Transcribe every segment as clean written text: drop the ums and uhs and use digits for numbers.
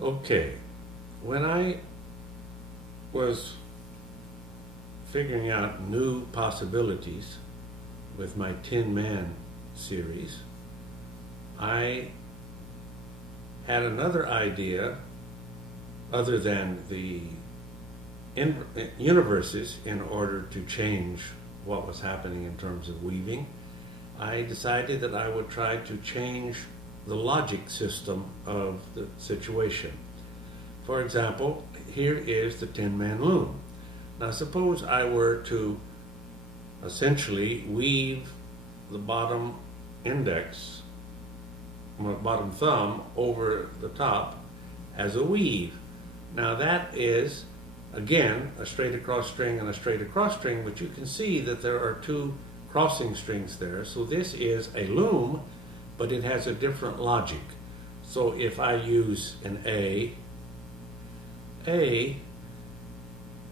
Okay, when I was figuring out new possibilities with my Tin Man series, I had another idea other than the universes in order to change what was happening in terms of weaving. I decided that I would try to change the logic system of the situation. For example, here is the Tin Man loom. Now suppose I were to essentially weave the bottom index, bottom thumb, over the top as a weave. Now that is, again, a straight across string and a straight across string, but you can see that there are two crossing strings there. So this is a loom, but it has a different logic. So if I use an A,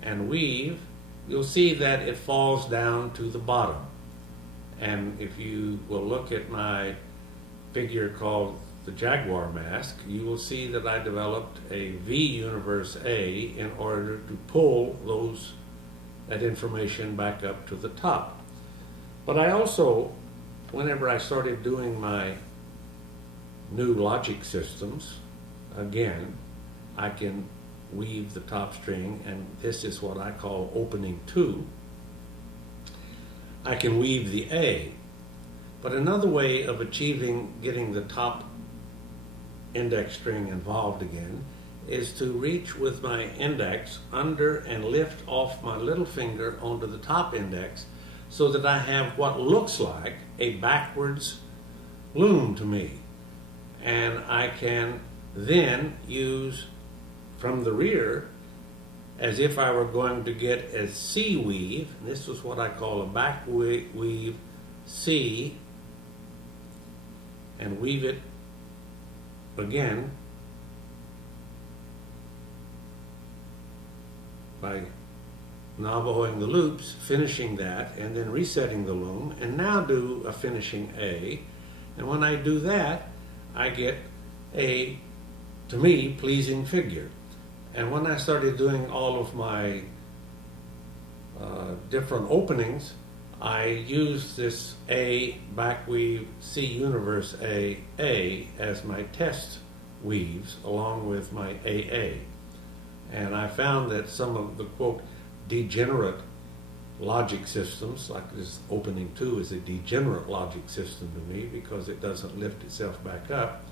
and weave, you'll see that it falls down to the bottom. And if you will look at my figure called the Jaguar mask, you will see that I developed a V universe A in order to pull that information back up to the top. But I also, whenever I started doing my new logic systems, again, I can weave the top string, and this is what I call opening 2. I can weave the A. But another way of getting the top index string involved again is to reach with my index under and lift off my little finger onto the top index so that I have what looks like a backwards loom to me. And I can then use from the rear, as if I were going to get a C weave, and this is what I call a back weave C, and weave it again by Navajoing the loops, finishing that, and then resetting the loom, and now do a finishing A. And when I do that, I get a, to me, pleasing figure. And when I started doing all of my different openings, I used this A back weave C universe A as my test weaves along with my AA. And I found that some of the, quote, degenerate logic systems, like this opening 2 is a degenerate logic system to me because it doesn't lift itself back up.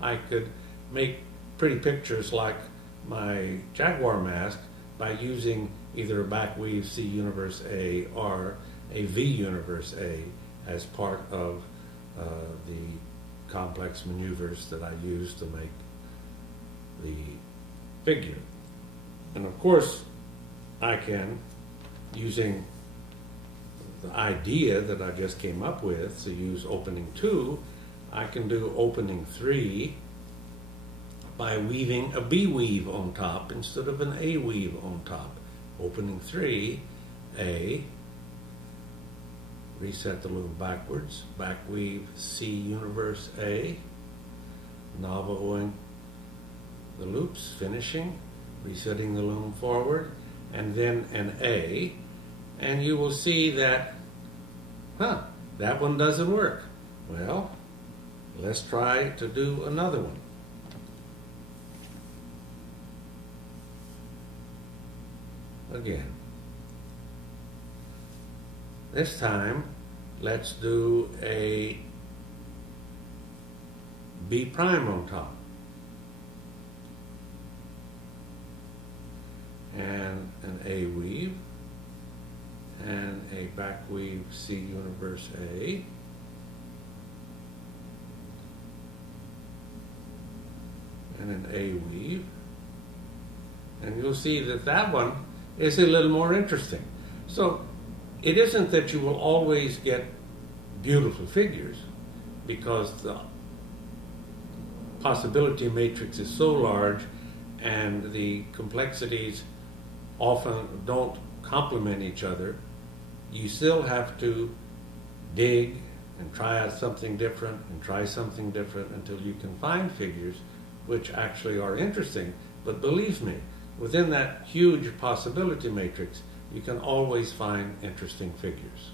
I could make pretty pictures like my Jaguar mask by using either a back weave C universe A or a V universe A as part of the complex maneuvers that I use to make the figure. And of course, I can, using the idea that I just came up with to use opening 2, I can do opening 3 by weaving a B weave on top instead of an A weave on top. Opening 3, A, reset the loom backwards, back weave C universe A, Navajoing the loops, finishing, resetting the loom forward, and then an A, and you will see that, that one doesn't work. Well, let's try to do another one. Again. This time, let's do a B prime on top. And an A weave, and a back weave C universe A, and an A weave, and you'll see that that one is a little more interesting. So it isn't that you will always get beautiful figures, because the possibility matrix is so large and the complexities often don't complement each other. You still have to dig and try out something different and try something different until you can find figures which actually are interesting. But believe me, within that huge possibility matrix, you can always find interesting figures.